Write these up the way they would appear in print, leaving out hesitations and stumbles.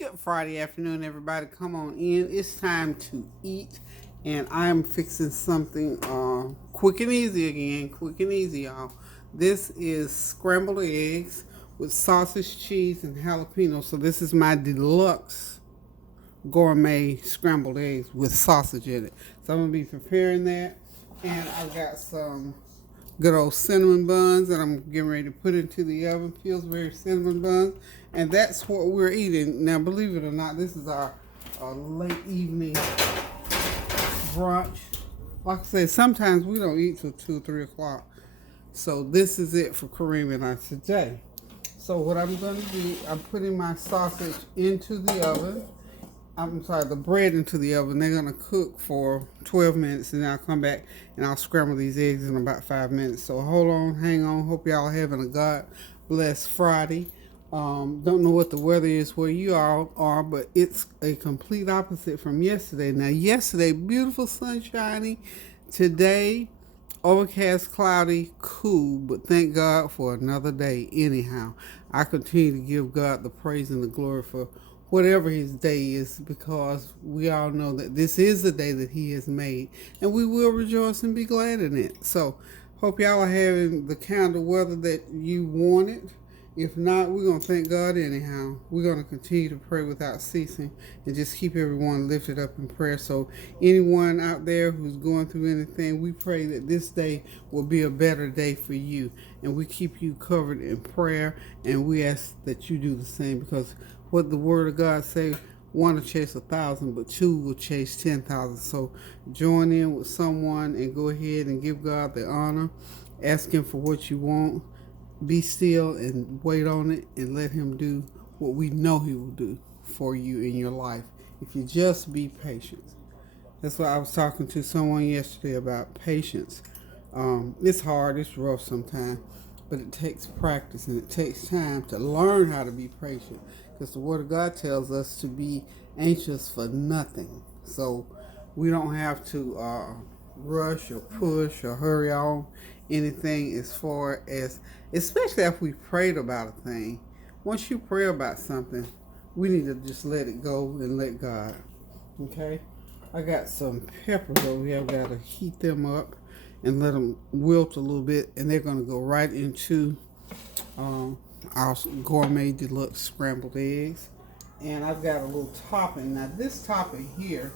Good Friday afternoon, everybody. Come on in. It's time to eat, and I'm fixing something quick and easy again. Quick and easy, y'all. This is scrambled eggs with sausage, cheese, and jalapeno. So this is my deluxe gourmet scrambled eggs with sausage in it. So I'm gonna be preparing that, and I've got some good old cinnamon buns that I'm getting ready to put into the oven. Pillsbury cinnamon buns, and that's what we're eating now. Believe it or not, this is our late evening brunch. Like I said, sometimes we don't eat till 2 or 3 o'clock, so this is it for Kareem and I today. So what I'm going to do, I'm putting my sausage into the oven. I'm sorry, the bread into the oven. They're going to cook for 12 minutes, and then I'll come back and I'll scramble these eggs in about 5 minutes. So hold on, hang on. Hope y'all are having a God bless Friday. Don't know what the weather is where you all are, but it's a complete opposite from yesterday. Now, yesterday, beautiful sunshiny. Today, overcast, cloudy, cool, but thank God for another day anyhow. I continue to give God the praise and the glory for whatever his day is, because we all know that this is the day that he has made, and we will rejoice and be glad in it. So hope y'all are having the kind of weather that you wanted. If not, we're going to thank God anyhow. We're going to continue to pray without ceasing and just keep everyone lifted up in prayer. So anyone out there who's going through anything, we pray that this day will be a better day for you. And we keep you covered in prayer, and we ask that you do the same, because what the word of God say, one will chase 1,000, but two will chase 10,000. So join in with someone and go ahead and give God the honor. Ask him for what you want. Be still and wait on it, and let him do what we know he will do for you in your life if you just be patient. That's what I was talking to someone yesterday about patience. It's hard, it's rough sometimes, but it takes practice and it takes time to learn how to be patient, because the Word of God tells us to be anxious for nothing. So we don't have to rush or push or hurry on anything, as far as, especially if we prayed about a thing. Once you pray about something, we need to just let it go and let God. Okay? I got some peppers over here. I've got to heat them up and let them wilt a little bit, and they're going to go right into our gourmet deluxe scrambled eggs. And I've got a little topping. Now this topping here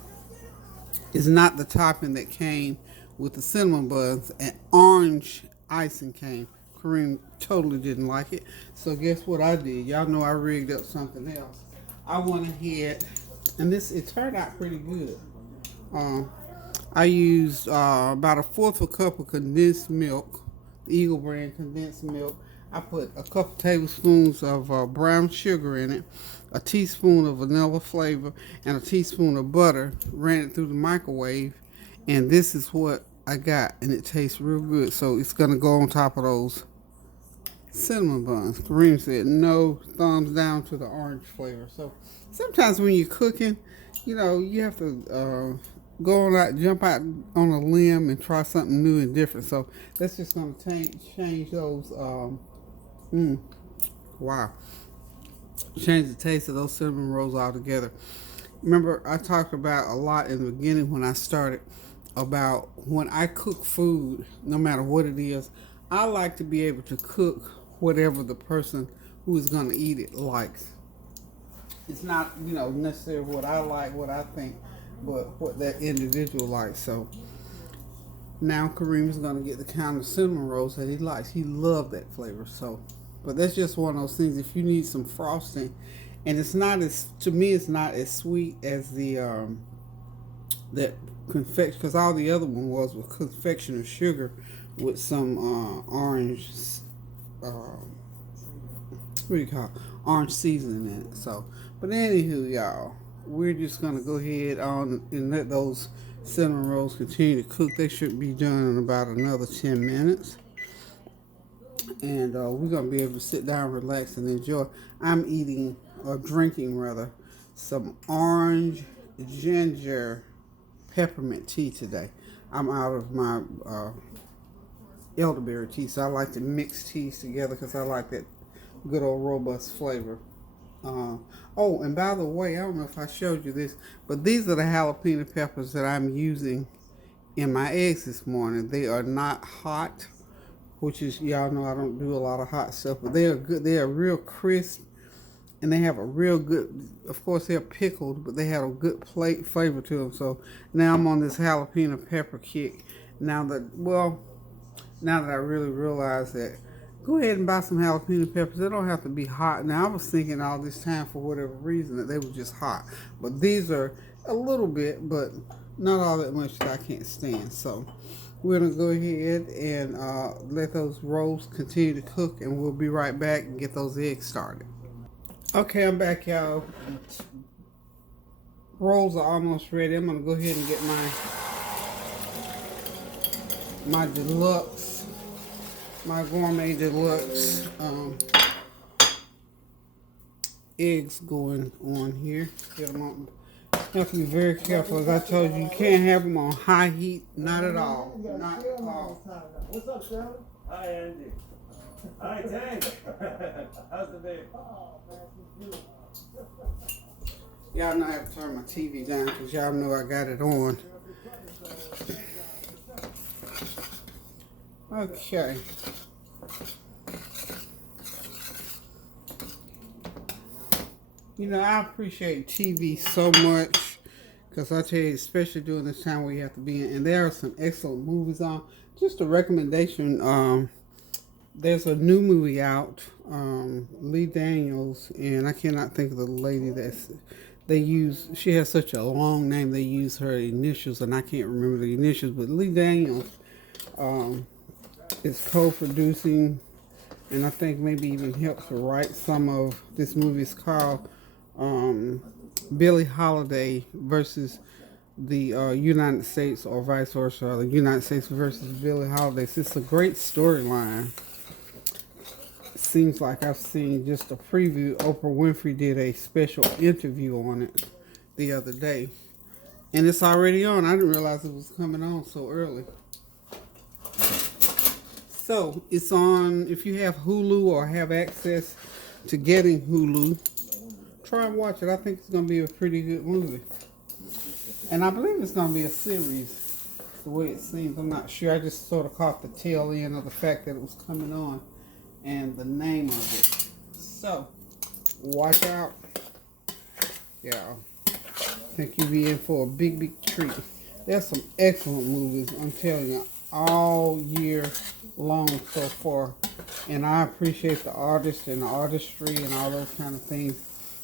is not the topping that came with the cinnamon buns, and orange icing came. Kareem totally didn't like it. So guess what I did? Y'all know I rigged up something else. I went ahead, and it turned out pretty good. I used about 1/4 a cup of condensed milk, Eagle brand condensed milk. I put a couple tablespoons of brown sugar in it, a teaspoon of vanilla flavor, and a teaspoon of butter. Ran it through the microwave, and this is what I got, and it tastes real good. So it's gonna go on top of those cinnamon buns. Kareem said no, thumbs down to the orange flavor. So sometimes when you're cooking, you have to go on out, jump out on a limb and try something new and different. So that's just gonna change those. Wow. Change the taste of those cinnamon rolls altogether. Remember, I talked about a lot in the beginning when I started about when I cook food, no matter what it is, I like to be able to cook whatever the person who is going to eat it likes. It's not, necessarily what I like, what I think, but what that individual likes. So now Kareem is going to get the kind of cinnamon rolls that he likes. He loved that flavor. So, but that's just one of those things. If you need some frosting, and it's not as, to me, it's not as sweet as the that confection, because all the other one was with confectioner sugar with some orange, what do you call it? Orange seasoning in it. So, but anywho, y'all, we're just gonna go ahead on and let those cinnamon rolls continue to cook. They should be done in about another 10 minutes. And we're going to be able to sit down, relax, and enjoy. I'm eating, or drinking rather, some orange ginger peppermint tea today. I'm out of my elderberry tea, so I like to mix teas together because I like that good old robust flavor. Oh, and by the way, I don't know if I showed you this, but these are the jalapeno peppers that I'm using in my eggs this morning. They are not hot, which is, y'all know I don't do a lot of hot stuff, but they are good. They are real crisp, and they have a real good, of course they're pickled, but they have a good plate flavor to them. So now I'm on this jalapeno pepper kick. Now that I really realize that, go ahead and buy some jalapeno peppers. They don't have to be hot. Now, I was thinking all this time, for whatever reason, that they were just hot. But these are a little bit, but not all that much that I can't stand. So we're going to go ahead and let those rolls continue to cook, and we'll be right back and get those eggs started. Okay, I'm back, y'all. Rolls are almost ready. I'm going to go ahead and get my deluxe, my gourmet deluxe eggs going on here. Get them on. You have to be very careful. As I told you, you can't have them on high heat. Not at all. Not at all. What's up, Sharon? Hi, Andy. Hi, Tank. How's the baby? Oh, man, she's beautiful. Y'all know I have to turn my TV down because y'all know I got it on. Okay. You know, I appreciate TV so much because I tell you, especially during this time where you have to be in, and there are some excellent movies on. Just a recommendation, there's a new movie out, Lee Daniels, and I cannot think of the lady they use. She has such a long name, they use her initials, and I can't remember the initials, but Lee Daniels is co-producing, and I think maybe even helped to write some of this movie. It's called Billie Holiday versus the United States, or vice versa, the United States versus Billie Holiday. It's a great storyline. Seems like I've seen just a preview. Oprah Winfrey did a special interview on it the other day, and it's already on. I didn't realize it was coming on so early. So it's on. If you have Hulu or have access to getting Hulu, try and watch it. I think it's going to be a pretty good movie, and I believe it's going to be a series. The way it seems, I'm not sure. I just sort of caught the tail end of the fact that it was coming on, and the name of it. So, watch out. Yeah, I think you'll be in for a big, big treat. There's some excellent movies, I'm telling you, all year long so far. And I appreciate the artists and the artistry and all those kind of things.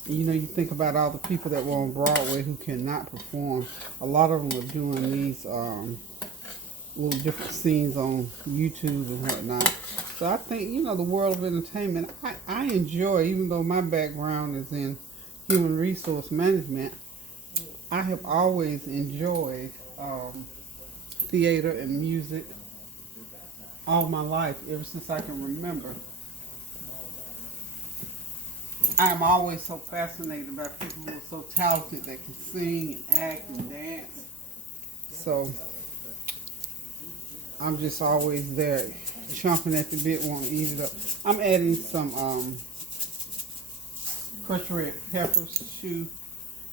You know, you think about all the people that were on Broadway who cannot perform. A lot of them are doing these little different scenes on YouTube and whatnot. So I think, you know, the world of entertainment, I enjoy, even though my background is in human resource management, I have always enjoyed theater and music all my life, ever since I can remember. I am always so fascinated by people who are so talented that can sing and act and dance. So I'm just always there, chomping at the bit, wanting to eat it up. I'm adding some crushed red peppers to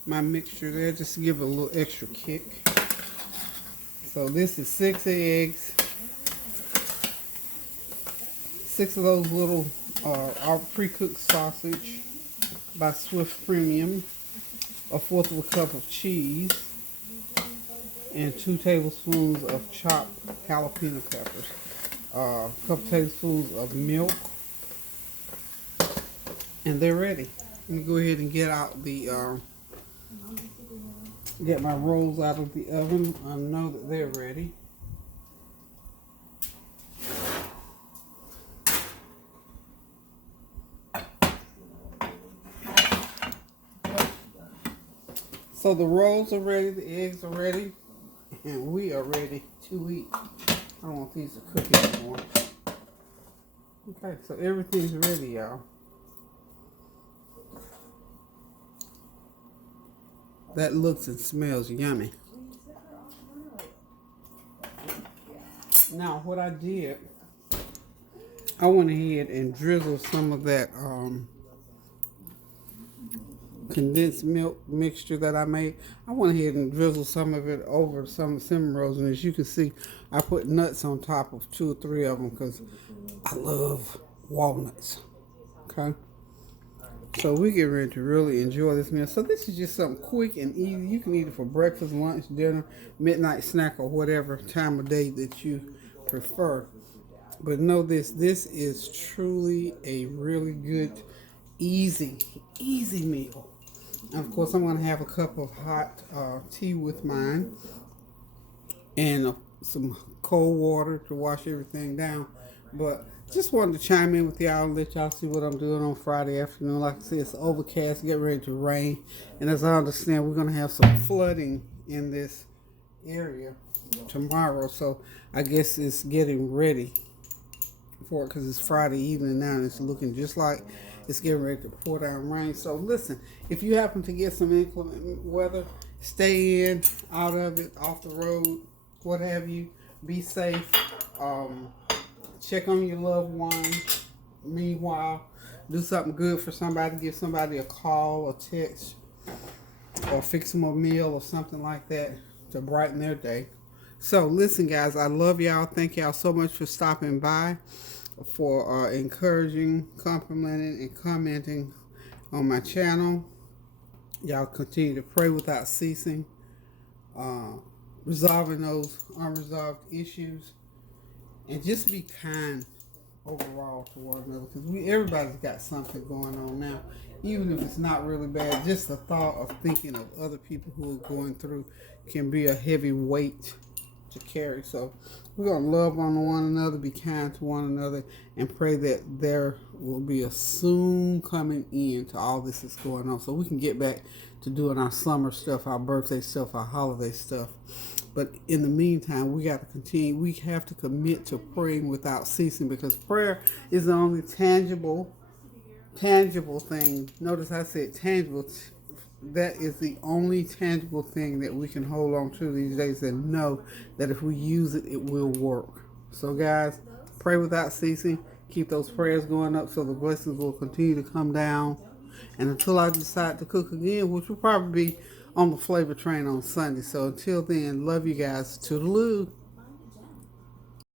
my mixture there, just to give it a little extra kick. So this is 6 eggs, 6 of those little pre-cooked sausage by Swift Premium, a 1/4 of a cup of cheese, and 2 tablespoons of chopped jalapeno peppers, a couple tablespoons of milk, and they're ready. Let me go ahead and get out the get my rolls out of the oven. I know that they're ready. So the rolls are ready, the eggs are ready, and we are ready to eat. I don't want these to cook anymore. Okay, so everything's ready, y'all. That looks and smells yummy. Now, what I did, I went ahead and drizzled some of that condensed milk mixture that I made. I went ahead and drizzled some of it over some cinnamon rolls, and as you can see, I put nuts on top of 2 or 3 of them because I love walnuts. Okay, so we get ready to really enjoy this meal. So this is just something quick and easy. You can eat it for breakfast, lunch, dinner, midnight snack, or whatever time of day that you prefer. But know this is truly a really good, easy meal. And of course, I'm going to have a cup of hot tea with mine and some cold water to wash everything down. But just wanted to chime in with y'all and let y'all see what I'm doing on Friday afternoon. Like I said, it's overcast, get ready to rain. And as I understand, we're going to have some flooding in this area tomorrow. So I guess it's getting ready for it because it's Friday evening now and it's looking just like it's getting ready to pour down rain. So listen, if you happen to get some inclement weather, stay in, out of it, off the road, what have you. Be safe. Check on your loved one. Meanwhile, do something good for somebody. Give somebody a call or text or fix them a meal or something like that to brighten their day. So listen, guys, I love y'all. Thank y'all so much for stopping by, for encouraging, complimenting, and commenting on my channel. Y'all continue to pray without ceasing, resolving those unresolved issues, and just be kind overall to one another, because everybody's got something going on now. Even if it's not really bad, just the thought of thinking of other people who are going through can be a heavy weight to carry. So we're going to love on one another, be kind to one another, and pray that there will be a soon coming end to all this that's going on, so we can get back to doing our summer stuff, our birthday stuff, our holiday stuff. But in the meantime, we got to continue. We have to commit to praying without ceasing, because prayer is the only tangible thing. Notice I said tangible. That is the only tangible thing that we can hold on to these days and know that if we use it, it will work. So guys, pray without ceasing. Keep those prayers going up so the blessings will continue to come down. And until I decide to cook again, which will probably be on the flavor train on Sunday. So until then, love you guys. Toodaloo.